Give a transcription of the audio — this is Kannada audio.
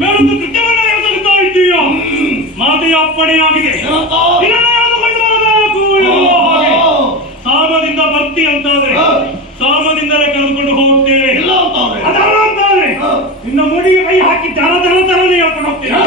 ಬೇರೊಂದು ಕೃತ್ಯವನ್ನು ಎಸಗುತ್ತಾ ಇದ್ದೀಯ. ಮಾತೆಯ ಅಪ್ಪಣೆಯಾಗಿದೆ, ಇದನ್ನು ಎಳೆದುಕೊಂಡು ಬರಬೇಕು ಎನ್ನುವ ಹಾಗೆ. ಸಾಮದಿಂದ ಬರ್ತಿ ಅಂತಾದ್ರೆ ಸಾಮದಿಂದಲೇ ಕರೆದುಕೊಂಡು ಹೋಗ್ತೇವೆ. ಅದಲ್ಲ ಅಂತಾದ್ರೆ ನಿನ್ನ ಮುಡಿಗೆ ಕೈ ಹಾಕಿ ದರ ದರ ದರನೇ ಹೇಳ್ಕೊಂಡು ಹೋಗ್ತೇನೆ.